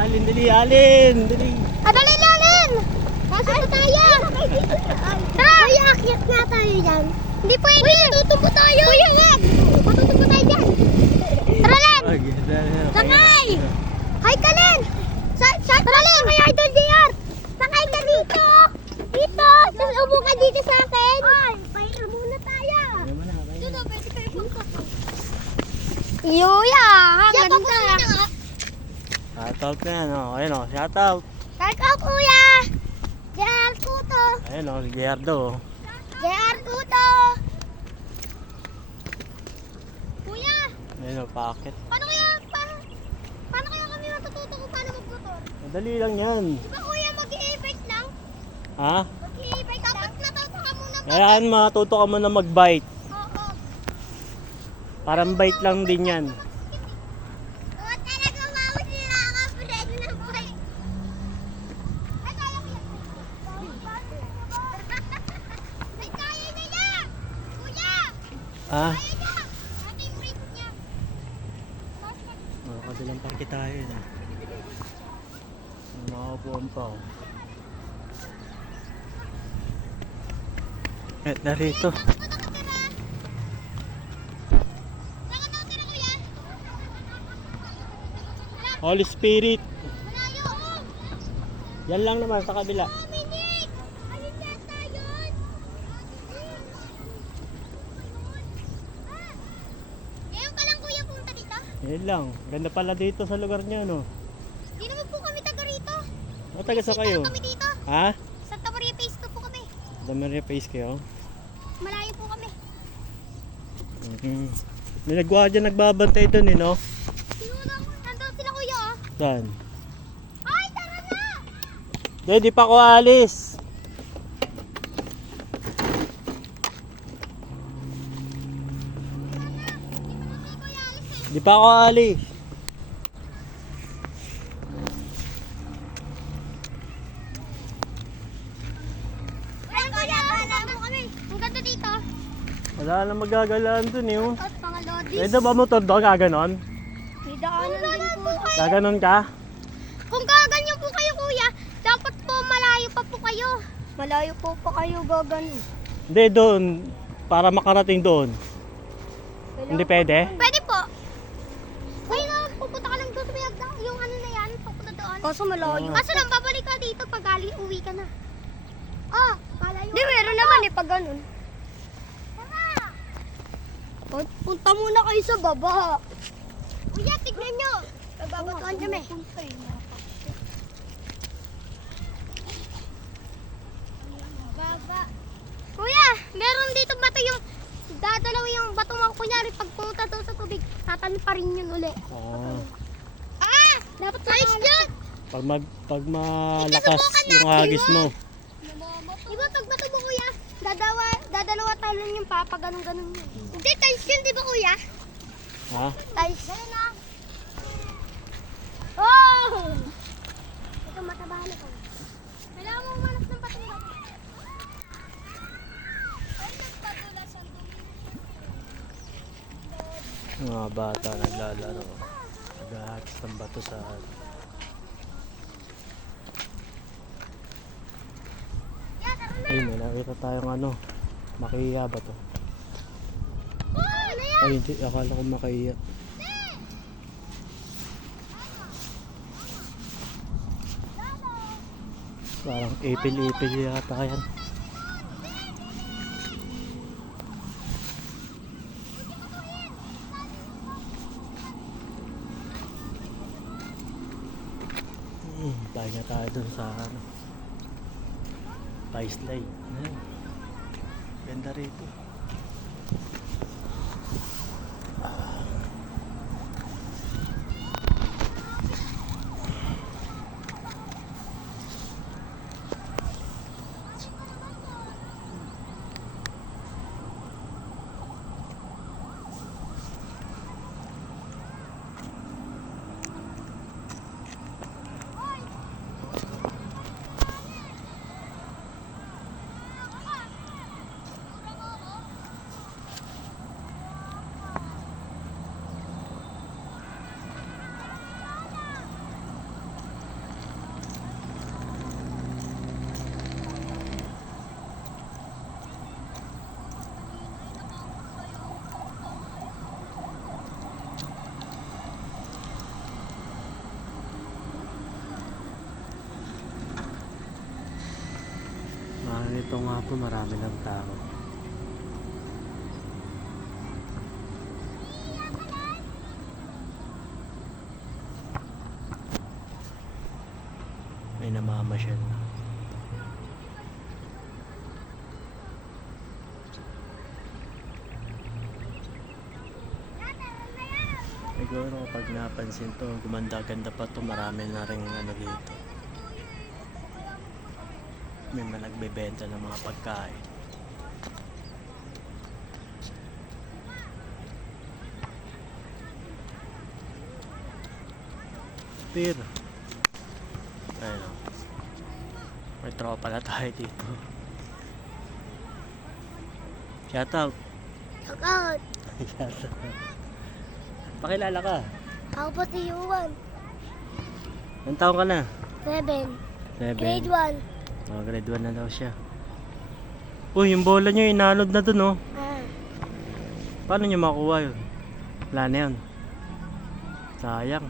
Alin, dali. Dali, Alin! Nasa na tayo? Tara! Kuya, akyat nga tayo dyan. Hindi pwede. Kuya, matutumbo tayo. Kuya, wag! Matutumbo tayo dyan. Tara, Len! Sakay! Hi ka, Len! Tara, Len! Kaya Idol JR! Sakay ka dito! Dito! Tapos upo ka dito sa akin. Ay, pahinga muna tayo. Dito, pwede kayo pagkakot. Yuya! Ganda! Shoutout na yan, oh. Ayun, oh. Shoutout. Shout out, Kuya! JR Kuto! Ayun, oh. Si Gerardo, oh. JR Kuto! Kuya! Ayun, oh. Paakit. Paano kaya kami matututo kung paano magmotor? Madali lang yan. Diba kuya, mag-i-e-bike lang? Ha? Mag-i-e-bike lang? Dapat natuto ka muna ba? Kayaan, matuto ka muna mag-bite. Oo. Parang bite lang din yan. Oo, talaga mawag nila ka pwede na bike. Ay, kaya ko yan. Ay, kaya na niya! Kuya! Ha? Kaya niya! Ate yung brake niya. Oh, kabilang parke tayo, eh. Makapuan pa, oh. Narito. Holy Spirit. Malayo! Yan lang naman sa kabila. Dominic! Ayun yata yun! Ngayon ka lang kuya punta dito? Yan lang. Ganda pala dito sa lugar niyo, no? Di naman po kami taga rito. Taga sa kayo? Kami dito. Ha? Santa Maria Phase 2 po kami. Damaria Face kayo? Malayo po kami. May nagwadya nagbabantay doon, eh, no? Sinuna ko. Nandun sila kuya oh. Saan? Ay, tara na! Di pa ako alis. Di pa ako alis. Ay, kuya, wala mo kami. Ang ganda dito. Wala na magagalaan doon, eh, oh. At mga lodis. Pwede ba motor doon? Gaganon? May daanan din po. Gaganon ka? Kung gaganyan po kayo kuya, dapat po malayo pa po kayo. Malayo po pa kayo gaganyan. Hindi, doon. Para makarating doon. Hindi pwede? Pwede po. Kuya, pupunta ka lang doon sa may hagdan. Yung ano na yan, pupunta doon. Kaso malayo. Kaso lang, babalik ka dito pag uwi ka na. Oh, malayo. Di, meron naman eh, pag ganun. Punta muna kayo sa baba. Kuya, tignan nyo. Nagbabatuan kami. Baba. Kuya, meron dito bato yung dadalaw yung bato mo. Kunyari, pag pumunta doon sa tubig, tatanim pa rin yun uli. Oo. Dapat ayos dyan. Pag malakas yung hagis mo. Diba pag bato mo kuya, dadalawa talon yung papa, ganun-ganun yun. Hindi, tiles yun, di ba kuya? Ha? Tiles. Oh! Ito matabahan ako. Kailangan mo umanap ng batong-bato. Ay, nagpadulas ang dumi. Mga bata naglalaro. Naghahagis ng bato sa... Ayun, may nakita tayong ano. Makiya ba to? Ano yan? Ay, hindi. Akala ko makiya. Parang ipil-ipil yata yan. Pahinga tayo dun sa ano, Pie Slide. Ayan. Ganda rito. Ito nga po, marami ng tao. May namamasyal. Siguro pag napansin to, gumanda-ganda pa to, marami na rin ano dito. May mga nagbebenta ng mga pagkain. Pero ayun, may tropa na tayo dito. Shout out. Shout out. Shout out. Pakilala ka. Ako po si Yuan. Ilang taon ka na? 7. 7. Grade 1. Oh, grade 1 na daw siya. Uy, yung bola nyo inalod na dun, oh. Ah. Paano nyo makuha yun? Wala na yun. Sayang.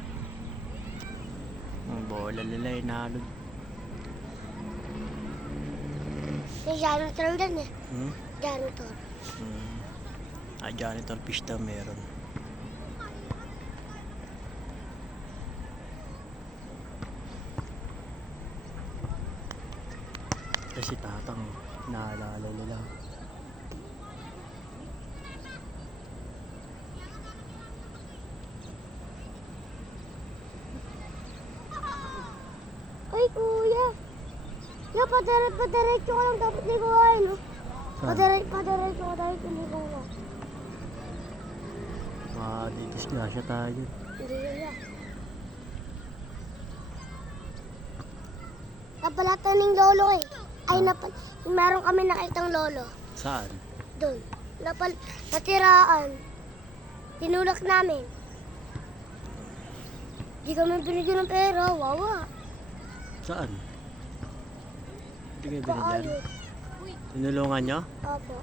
Ang bola nila inalod. Si janitor din eh. Hmm? Janitor. Janitor fish daw meron. Kasi tatang naalala nila. Ay, kuya. Ya, padiretso ko lang dapat di ko kain, no? Padiretso ko dahil hindi ko nga. Didisgrasya tayo. Hindi ya. Napalatan ng lolo eh. Ay, meron kami nakitang lolo. Saan? Doon. Natiraan. Tinulak namin. Di kami binigyan ng pera. Wawa. Saan? Hindi kayo binigyan? Paayot. Tinulungan nyo? Opo.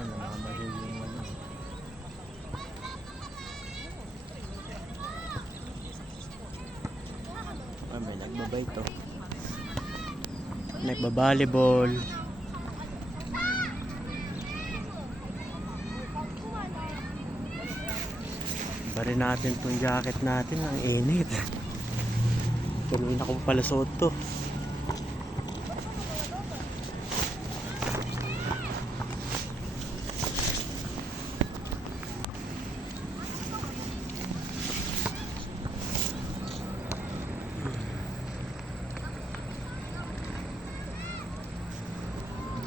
Ano, mamahil yung ano. May nagbabay to. Nagbabalibol. Bari natin tong jacket natin, ang init. Kanina ko pala suot to.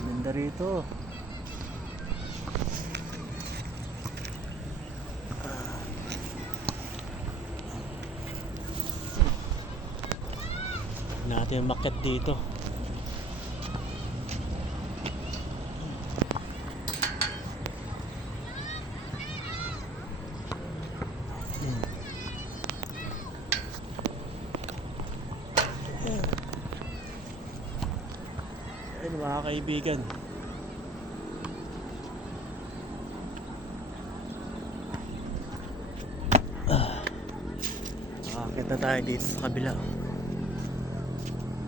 Ganda rito. Natin makat dito. Ayun mga kaibigan. Nakakit na tayo dito sa kabila.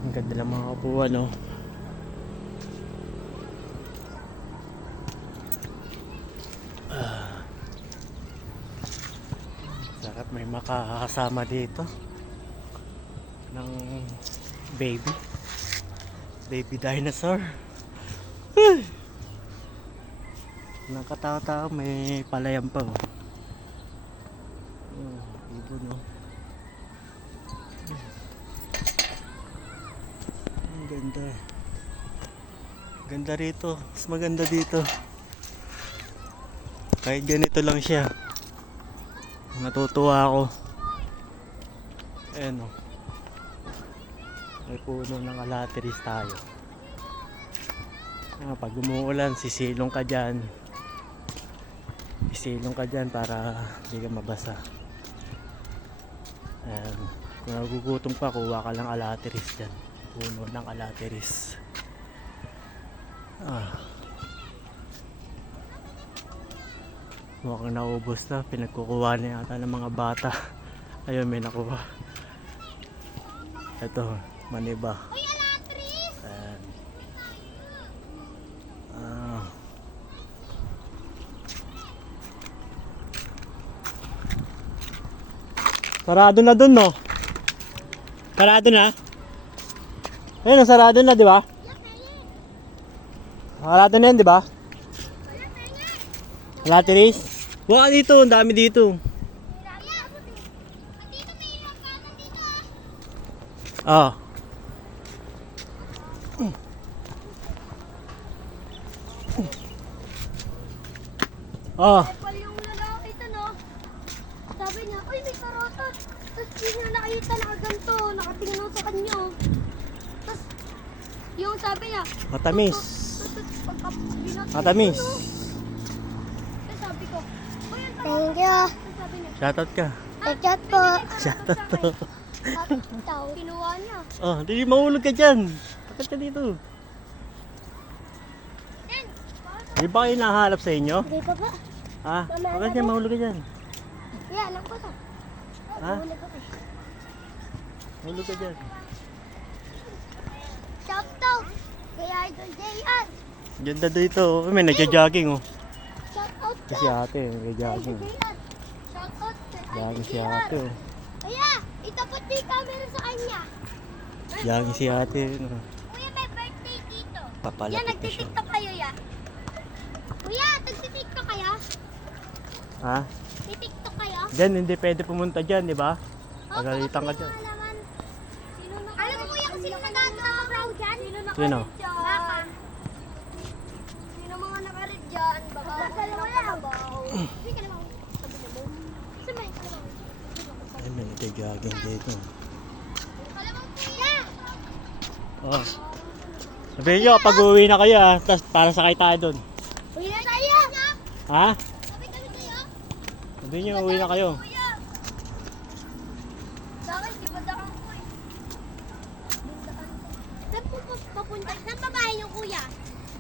Ang ganda ng mga upuan, no? Sarap, may makakasama dito ng baby dinosaur. Nang katawa-tawa, may palayan pa, oh. Ibon, no? Ang ganda. Ganda rito. Mas maganda dito. Kahit ganito lang siya. Natutuwa ako. Ayan, oh. May puno ng alateris tayo. Pag umuulan, sisilong ka dyan. Isilong ka dyan para hindi ka mabasa. Ayan. Kung nagugutom ka, kuha ka lang alateris dyan. Puno ng alateris. Mukhang naubos na. Pinagkukuha na yata ng mga bata. Ayun, may nakuha. Ito, maniba. Uy, alatris! Ayan. Ah. Sarado na dun, no? Sarado na? Ayun, sarado na, di ba? Sarado na yan, di ba? Wala, Teres? Wala dito, ang dami dito. Dito may ilang dito Ah. Ah. Pal yung lalaki ito, no? Sabi niya, uy, may karotot. Tapos di niya nakita na ganito, nakatingin ako sa kanya. Tapos, yung sabi niya, Matamis. Matamis. Matamis. Tapos sabi ko, uy, ang thank you. Tapos sabi niya, Shoutout ka. Pechat po. Shoutout to. At kinuha niya. Oh, di mahulog ka dyan. Bakit ka dito? Di ba kayo nahanap sa inyo? Hindi pa ba? Ha? Bakit dyan mahulog ka dyan? Yeah, alam ko to. Ha? Nahulog ako eh. Mahulog ka dyan. Shout out kay Idol Jayan. Ganda dito. Oh. May nagja-jogging oh. Shout out Kasi ate, nagja-jogging. Shout out kay Idol Jogging si Jayan. ate oh. Kaya, itapot niyo yung camera sa kanya. Jogging si ate. Kuya, may birthday dito. Yan, Papalapit na siya. nagtitiktok kayo ya. Kuya, nagtitiktok kayo? Ha? Titiktok kayo? Dyan, hindi pwede pumunta dyan, di ba? Oh, Pagalitan ka dyan. Alam mo kuya kung sino nagkakaroon dyan? Sino Sino? Baka. Sino mga nakarid dyan? Baka. Dalawa lang. Hindi ka naman. Sumay. Ay, may nagja-jogging dito. Alam mo kuya. Oh. Sabihin nyo, pag uwi na kayo ah, tas para sakay tayo doon. Uwi na tayo. Ha? Sabi kami sa'yo. Sabihin nyo, uwi na kayo. Kuya. Sa akin, di ba daan ko eh. Saan po papunta? Saan pa bahay yung kuya?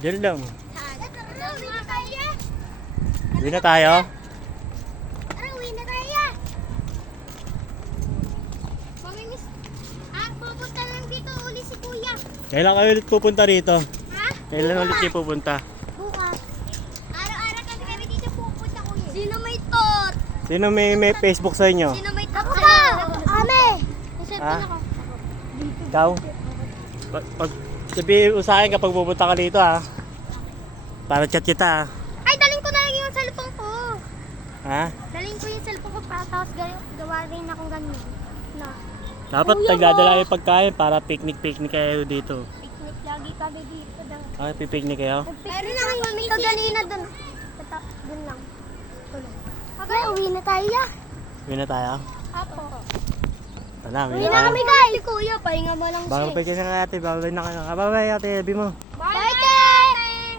Diyan lang. Saan? Tara, uwi na tayo. Uwi na tayo. Tara, uwi na tayo. Mamimiss. Ah, pupunta lang dito uli si kuya. Kailan kayo ulit pupunta rito? Ha? Kailan ulit kayo pupunta? Bukas. Araw-araw kami dito pupunta kuya. Sino may tot? Sino may Facebook sa inyo? Sino may tot? Ako pa! Ame! Nasa Ha? ako. Ikaw? Pag sabihin mo sa akin kapag pupunta ka dito ha. Para chat kita ha. Ay, daling ko na lang yung cellphone ko. Ha? Daling ko yung cellphone ko para tapos gawa rin akong ganun. Na. Dapat Kuya, nagdadala kayo pagkain para picnic kayo dito. Picnic lagi kami dito. Ah, pipicnic kayo? Meron na kami kaganina doon. Doon lang. Okay, uwi na tayo ya. Uwi na tayo? Apo. Tara, uwi Uwi na na tayo. kami guys. Si kuya, pahinga mo lang siya. Babay ka na nga ate, babay na kayo. Ah, babay ate, Abby mo. Bye, Tay!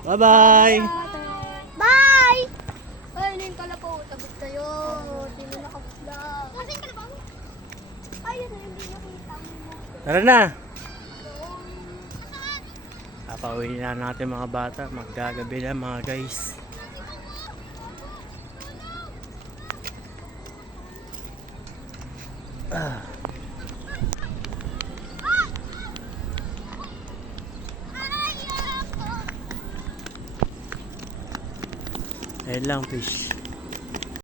Bye-bye! Bye! Ay, ano yung kalapaw? Tagot kayo. Sino nakapula? Nasaan kalapaw? Ayun na, hindi nakita mo. Tara na! Papauwi na natin mga bata. Maggagabi na mga guys. Ah. Ayun lang fish.